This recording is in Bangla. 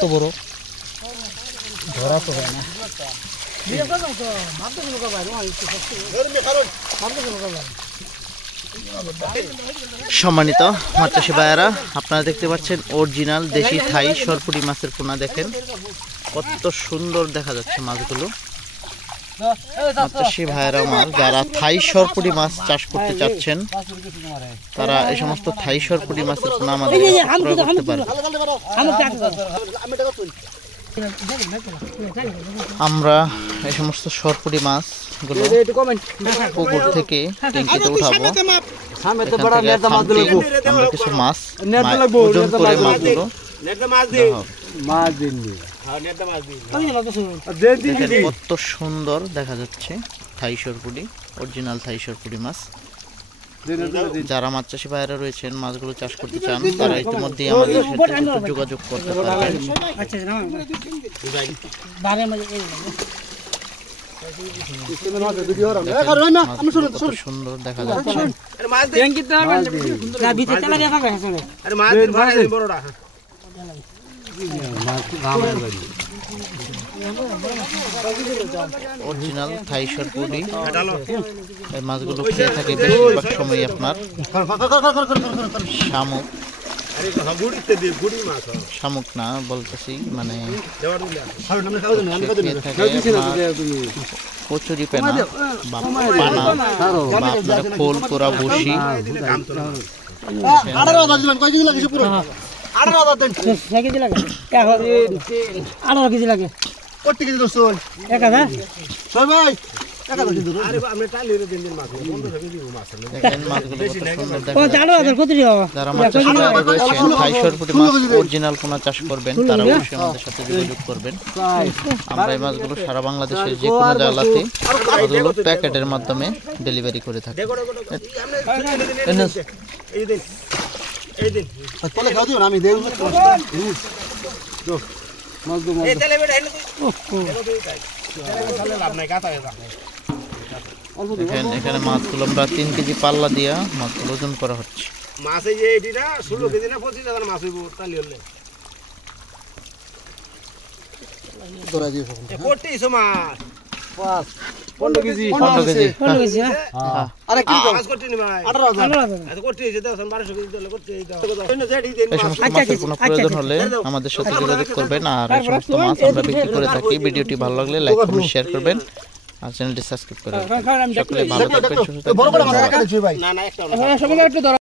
তো বড় ধরা তো হয় না। সম্মানিত মাছ চাষি ভাইয়েরা, আপনারা দেখতে পাচ্ছেন অরিজিনাল দেশি থাই সরপুরি মাছের পোনা। দেখেন কত সুন্দর দেখা যাচ্ছে মাছগুলো। মাছ চাষি ভাইয়েরা আমার যারা থাই সরপুরি মাছ চাষ করতে চাচ্ছেন তারা এই সমস্ত থাই সরপুরি মাছের পোনা আমাদের ক্রয় করতে পারেন। আমরা এই সমস্ত সরপুরি মাছগুলো পুকুর থেকে ট্যাঙ্কিতে উঠাবো। আমরা কিছু মাছ ওজন করে মাছগুলো কত সুন্দর দেখা যাচ্ছে থাই সরপুরি, অরিজিনাল থাই সরপুরি মাছ। যারা মাছ চাষি ভাইয়েরা রয়েছেন, মাছগুলো চাষ করতে চান, তারা ইতিমধ্যে আমাদের সাথে যোগাযোগ করতে পারবেন। সুন্দর দেখা যাচ্ছে। অরিজিনাল থাই সরপুরি এই মাছগুলো খেয়ে থাকে বেশিরভাগ সময় আপনার শামুক, শামুক না বলতেছি, মানে কচুরি পেনা বা পানা বা আপনার খোল কোরা বসি। অরিজিনাল পোনা চাষ করবেন তারা অবশ্যই আমাদের সাথে যোগাযোগ করবেন। আমরা এই মাছগুলো সারা বাংলাদেশের যে কোনো জায়গাতে মাছগুলো প্যাকেটের মাধ্যমে ডেলিভারি করে থাকি। এখানে মাছগুলো আমরা 3 কেজি পাল্লা দিয়া মাছগুলো ওজন করা হচ্ছে। মাছ এই যে এটিটা 16 কেজি না 25 হাজার মাছ হইব তালি হলে ধরা দিও সব কোটি মাছ 15 কেজি 15 কেজি। হ্যাঁ আরে কি মাছ কোটি নি ভাই 18000 এত কোটি হইছে দাও 1200 কেজি দিলে কোটি এই দাও। এই সমস্ত মাছের কোনো প্রয়োজন হলে আমাদের সাথে যোগাযোগ করবেন। আর এই সমস্ত মাছ আমরা বিক্রি করে থাকি। ভিডিওটি ভালো লাগলে লাইক কমেন্ট শেয়ার করবেন আর চ্যানেলটি সাবস্ক্রাইব করবেন। সকলে ভালো থাকবেন, সুস্থ থাকবেন। না না একটা